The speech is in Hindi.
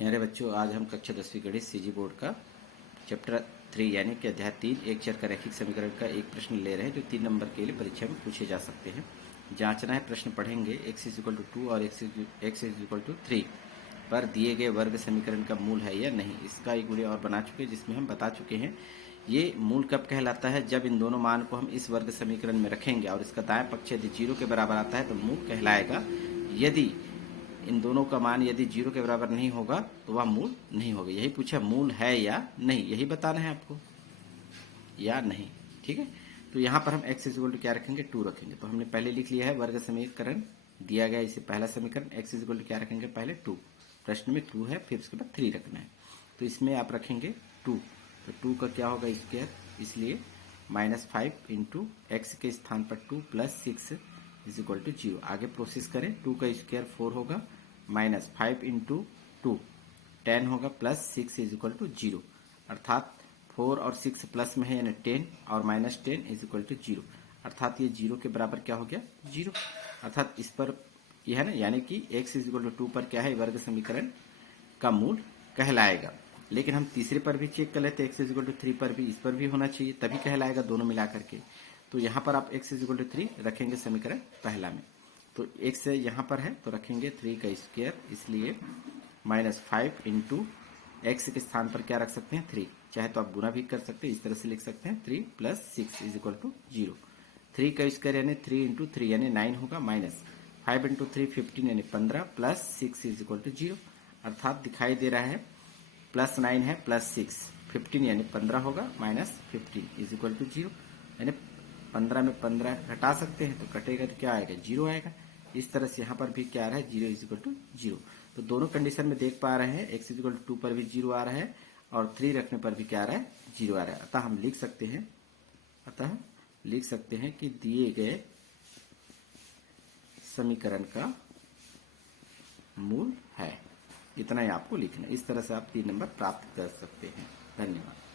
प्यारे बच्चों, आज हम कक्षा 10वीं गणित सीजी बोर्ड का चैप्टर 3 यानी कि अध्याय 3 एक चर का रैखिक समीकरण का एक प्रश्न ले रहे हैं जो 3 नंबर के लिए परीक्षा में पूछे जा सकते हैं। जांचना है, प्रश्न पढ़ेंगे। x = 2 और x = 3 पर दिए गए वर्ग समीकरण का मूल है या नहीं। इसका एक वीडियो और बना चुके हैं जिसमें हम बता चुके हैं ये मूल कब कहलाता है, जब इन दोनों मान को हम इस वर्ग समीकरण में रखेंगे और इसका दाएं पक्ष यदि 0 के बराबर आता है तो मूल कहलाएगा। यदि इन दोनों का मान यदि 0 के बराबर नहीं होगा तो वह मूल नहीं होगा। यही पूछा, मूल है या नहीं, यही बताना है आपको, या नहीं। ठीक है, तो यहाँ पर हम x = क्या रखेंगे, 2 रखेंगे। तो हमने पहले लिख लिया है वर्ग समीकरण दिया गया, इसे पहला समीकरण। x = क्या रखेंगे, पहले 2, प्रश्न में 2 है, फिर उसके बाद 3 रखना है। तो इसमें आप रखेंगे 2, तो 2 का क्या होगा, स्क्वायर, इसलिए -5 इंटू एक्स के स्थान पर 2 + 6 = 0। आगे प्रोसेस करें, 2 का स्क्वायर 4 होगा, -5 इंटू 2 10 होगा, +6 = 0। अर्थात 4 और 6 प्लस में है यानी 10 और -10 = 0। अर्थात ये 0 के बराबर क्या हो गया, 0। अर्थात इस पर यह है ना, यानी कि x = 2 पर क्या है, वर्ग समीकरण का मूल कहलाएगा। लेकिन हम तीसरे पर भी चेक कर लेते हैं, x = 3 पर भी, इस पर भी होना चाहिए, तभी कहलाएगा दोनों मिला करके। तो यहाँ पर आप x = 3 रखेंगे समीकरण पहला में। तो x यहाँ पर है तो रखेंगे 3 का स्क्वायर, इसलिए -5 इंटू एक्स के स्थान पर क्या रख सकते हैं, 3। चाहे तो आप गुना भी कर सकते हैं, इस तरह से लिख सकते हैं 3 + 6 = 0। 3 का स्क्वायर यानी 3 इंटू 3 यानी 9 होगा, -5 इंटू 3 15 यानी 15 +6 = 0। अर्थात दिखाई दे रहा है +9 है +6 15 यानी 15 होगा, -15 = 0। यानी 15 में 15 घटा सकते हैं तो कटेगा तो क्या आएगा, 0 आएगा। इस तरह से यहाँ पर भी क्या आ रहा है, 0 = 0। तो दोनों कंडीशन में देख पा रहे हैं x = 2 पर भी 0 आ रहा है और 3 रखने पर भी क्या आ रहा है, 0 आ रहा है। अतः हम लिख सकते हैं कि दिए गए समीकरण का मूल है। इतना ही आपको लिखना है। इस तरह से आप 3 नंबर प्राप्त कर सकते हैं। धन्यवाद।